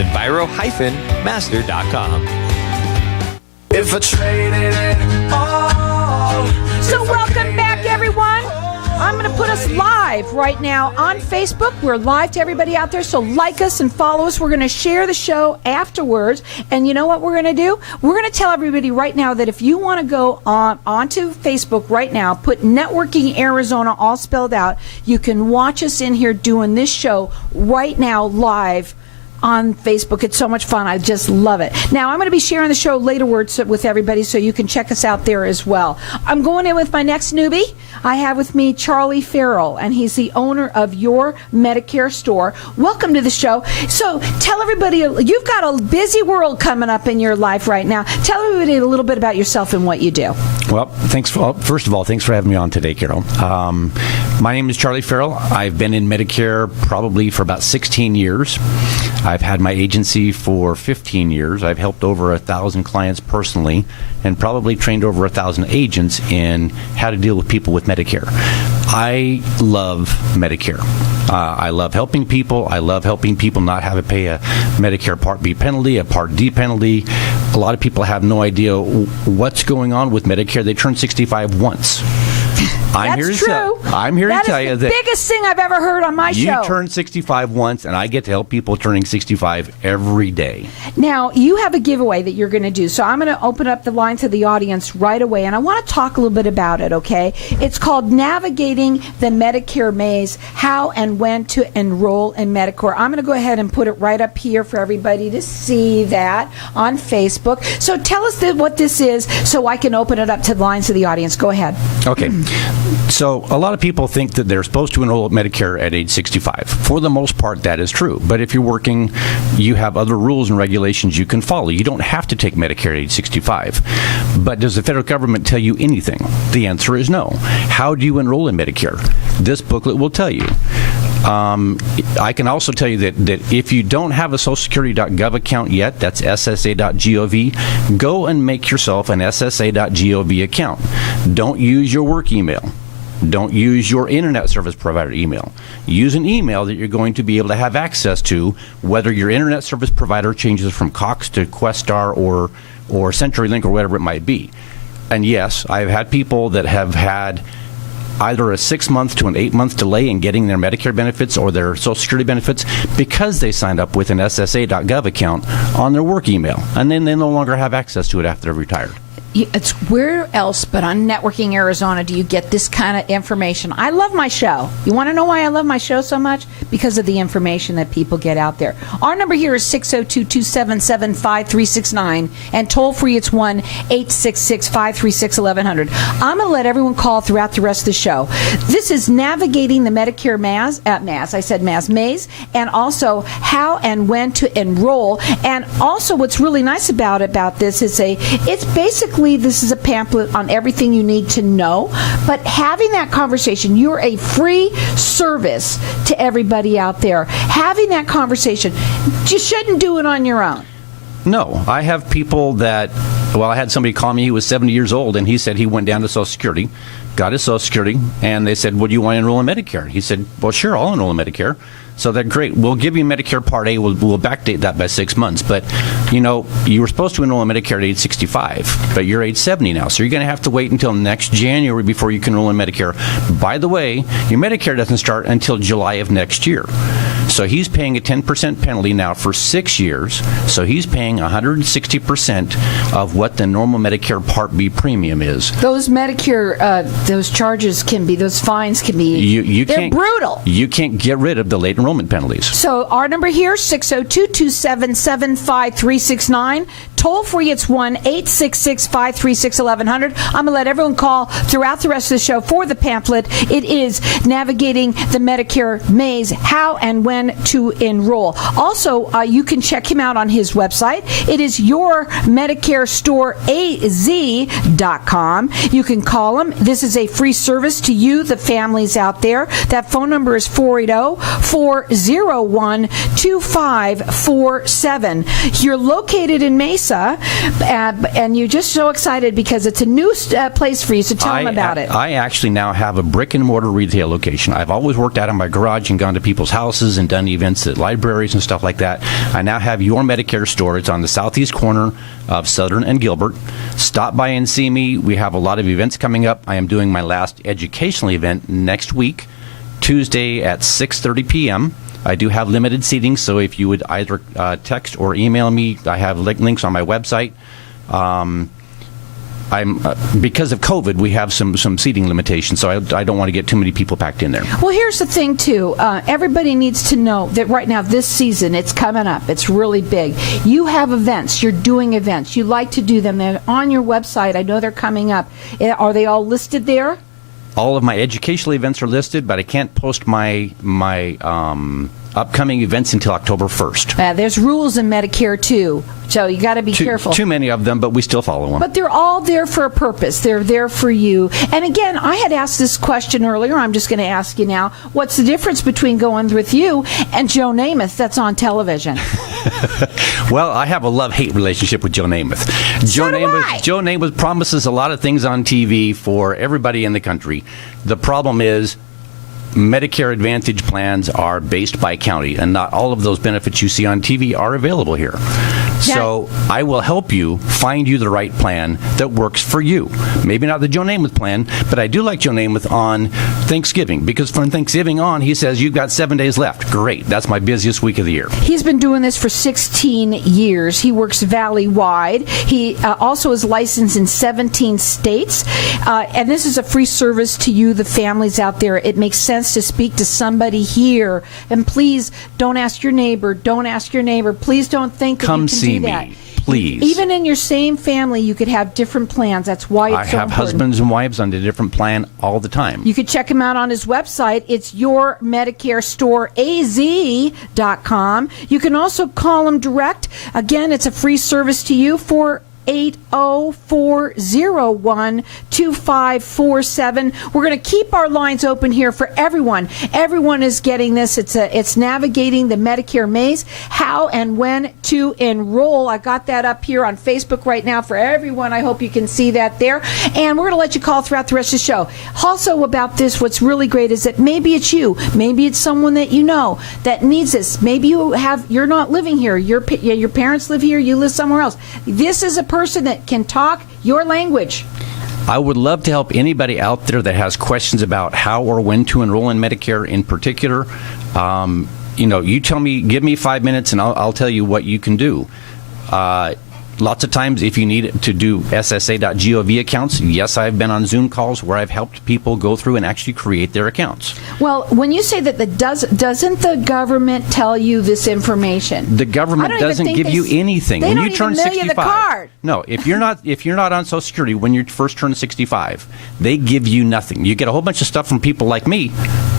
enviro-master.com. If I traded it all. So welcome back, everyone. I'm going to put us live right now on Facebook. We're live to everybody out there, so like us and follow us. We're going to share the show afterwards. And you know what we're going to do? We're going to tell everybody right now that if you want to go onto Facebook right now, put Networking Arizona all spelled out, you can watch us in here doing this show right now live on Facebook. It's so much fun. I just love it. Now, I'm going to be sharing the show later with everybody, so you can check us out there as well. I'm going in with my next newbie. I have with me Charlie Ferrell, and he's the owner of Your Medicare Store. Welcome to the show. So tell everybody, you've got a busy world coming up in your life right now. Tell everybody a little bit about yourself and what you do. Well, first of all, thanks for having me on today, Carol. My name is Charlie Ferrell. I've been in Medicare probably for about 16 years. I've had my agency for 15 years. I've helped over 1,000 clients personally and probably trained over 1,000 agents in how to deal with people with Medicare. I love Medicare. I love helping people. I love helping people not have to pay a Medicare Part B penalty, a Part D penalty. A lot of people have no idea what's going on with Medicare. They turn 65 once. I'm here to tell you that the biggest thing I've ever heard on my show. You turn 65 once, and I get to help people turning 65 every day. Now, you have a giveaway that you're going to do, so I'm going to open up the line to the audience right away, and I want to talk a little bit about it, okay? It's called Navigating the Medicare Maze, How and When to Enroll in Medicare. I'm going to go ahead and put it right up here for everybody to see that on Facebook. So tell us what this is so I can open it up to the lines of the audience. Go ahead. Okay. So a lot of people think that they're supposed to enroll at Medicare at age 65. For the most part, that is true. But if you're working, you have other rules and regulations you can follow. You don't have to take Medicare at age 65. But does the federal government tell you anything? The answer is no. How do you enroll in Medicare? This booklet will tell you. I can also tell you that if you don't have a socialsecurity.gov account yet, that's ssa.gov, go and make yourself an ssa.gov account. Don't use your work email. Don't use your internet service provider email. Use an email that you're going to be able to have access to, whether your internet service provider changes from Cox to Questar or CenturyLink or whatever it might be. And yes, I've had people that have had either a 6-month to an 8-month delay in getting their Medicare benefits or their Social Security benefits because they signed up with an SSA.gov account on their work email, and then they no longer have access to it after they're retired. It's where else but on Networking Arizona do you get this kind of information. I love my show. You want to know why I love my show so much? Because of the information that people get out there. Our number here is 602-277-5369, and toll free it's 1-866-536-1100. I'm going to let everyone call throughout the rest of the show. This is Navigating the Medicare Maze, Maze, and also how and when to enroll. And also what's really nice about this is it's basically this is a pamphlet on everything you need to know, but having that conversation, you're a free service to everybody out there. Having that conversation, you shouldn't do it on your own. No, I have people that, I had somebody call me, he was 70 years old, and he said he went down to Social Security, got his Social Security, and they said, well, do you want to enroll in Medicare? He said, well, sure, I'll enroll in Medicare. So that's great. We'll give you Medicare Part A. We'll backdate that by 6 months. But, you were supposed to enroll in Medicare at age 65, but you're age 70 now. So you're going to have to wait until next January before you can enroll in Medicare. By the way, your Medicare doesn't start until July of next year. So he's paying a 10% penalty now for 6 years. So he's paying 160% of what the normal Medicare Part B premium is. Those Medicare, those charges can be, those fines can be, they're brutal. You can't get rid of the late enrollment penalties. So our number here, 602-277-5369. Toll free, it's 1-866-536-1100. I'm going to let everyone call throughout the rest of the show for the pamphlet. It is Navigating the Medicare Maze, How and When to Enroll. Also, you can check him out on his website. It is yourmedicarestoreaz.com. You can call him. This is a free service to you, the families out there. That phone number is 480-401-2547. You're located in Mesa. Tulsa, and you're just so excited because it's a new place for you. So tell them about it. I actually now have a brick and mortar retail location. I've always worked out of my garage and gone to people's houses and done events at libraries and stuff like that. I now have Your Medicare store. It's on the southeast corner of Southern and Gilbert. Stop by and see me. We have a lot of events coming up. I am doing my last educational event next week, Tuesday at 6:30 p.m. I do have limited seating, so if you would either text or email me, I have links on my website. Because of COVID, we have some seating limitations, so I don't want to get too many people packed in there. Well, here's the thing, too. Everybody needs to know that right now, this season, it's coming up. It's really big. You have events. You're doing events. You like to do them. They're on your website. I know they're coming up. Are they all listed there? All of my educational events are listed, but I can't post my upcoming events until October 1st. There's rules in Medicare, too, so you got to be careful. Too many of them, but we still follow them. But they're all there for a purpose. They're there for you. And again, I had asked this question earlier. I'm just going to ask you now. What's the difference between going with you and Joe Namath that's on television? Well, I have a love-hate relationship with Joe Namath. So do I. Joe Namath promises a lot of things on TV for everybody in the country. The problem is Medicare Advantage plans are based by county, and not all of those benefits you see on TV are available here. So I will help you find you the right plan that works for you. Maybe not the Joe Namath plan, but I do like Joe Namath on Thanksgiving, because from Thanksgiving on, he says, you've got 7 days left. Great. That's my busiest week of the year. He's been doing this for 16 years. He works valley-wide. He also is licensed in 17 states. And this is a free service to you, the families out there. It makes sense to speak to somebody here. And please don't ask your neighbor. Don't ask your neighbor. Please don't think that Come you can see do that. me, please. Even in your same family, you could have different plans. That's why it's so important. I have husbands and wives on a different plan all the time. You could check him out on his website. It's yourmedicarestoreaz.com. You can also call him direct. Again, it's a free service to you for 80401-2547. We're going to keep our lines open here for everyone. Everyone is getting this. It's Navigating the Medicare Maze, how and when to enroll. I got that up here on Facebook right now for everyone. I hope you can see that there. And we're going to let you call throughout the rest of the show. Also about this, what's really great is that maybe it's you. Maybe it's someone that you know that needs this. Maybe you're not living here. Your parents live here. You live somewhere else. This is a person that can talk your language. I would love to help anybody out there that has questions about how or when to enroll in Medicare in particular. You tell me, give me 5 minutes, and I'll tell you what you can do. Lots of times, if you need to do SSA.gov accounts, yes, I've been on Zoom calls where I've helped people go through and actually create their accounts. Well, when you say that, doesn't the government tell you this information? The government doesn't give you anything they when don't you turn even mail 65. You the card. No, if you're not on Social Security when you first turn 65, they give you nothing. You get a whole bunch of stuff from people like me,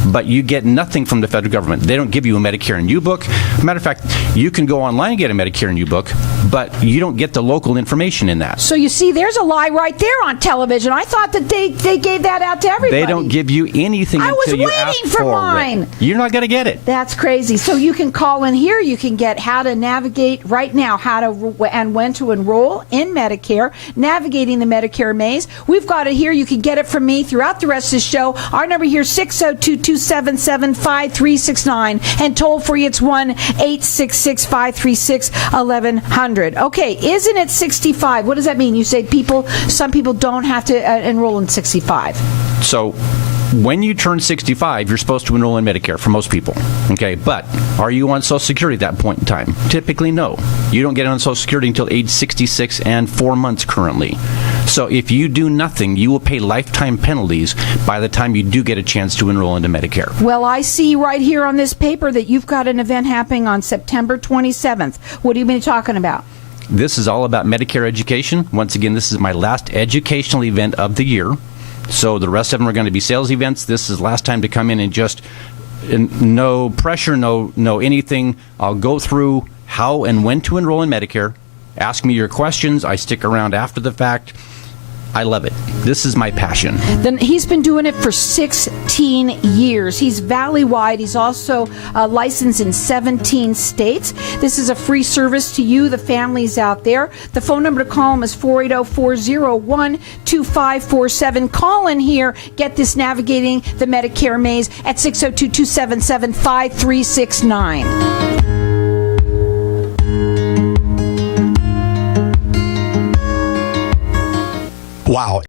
but you get nothing from the federal government. They don't give you a Medicare and U book. Matter of fact, you can go online and get a Medicare and U book, but you don't get the local information in that. So you see, there's a lie right there on television. I thought that they gave that out to everybody. They don't give you anything until you ask for it. I was waiting for mine. You're not going to get it. That's crazy. So you can call in here. You can get how to navigate right now, how to and when to enroll in Medicare, Navigating the Medicare Maze. We've got it here. You can get it from me throughout the rest of the show. Our number here, 602-277-5369. And toll free, it's 1-866-536-1100. Okay, isn't it 65? What does that mean? You say some people don't have to enroll in 65. So when you turn 65, you're supposed to enroll in Medicare for most people. Okay, but are you on Social Security at that point in time? Typically, no. You don't get on Social Security until age 66 and 4 months currently. So if you do nothing, you will pay lifetime penalties by the time you do get a chance to enroll into Medicare. Well, I see right here on this paper that you've got an event happening on September 27th. What are you been talking about? This is all about Medicare education. Once again, this is my last educational event of the year. So the rest of them are going to be sales events. This is the last time to come in and just no pressure, no anything. I'll go through how and when to enroll in Medicare. Ask me your questions. I stick around after the fact. I love it. This is my passion. Then he's been doing it for 16 years. He's valley-wide. He's also licensed in 17 states. This is a free service to you, the families out there. The phone number to call him is 480-401-2547. Call in here. Get this Navigating the Medicare Maze at 602-277-5369. Wow.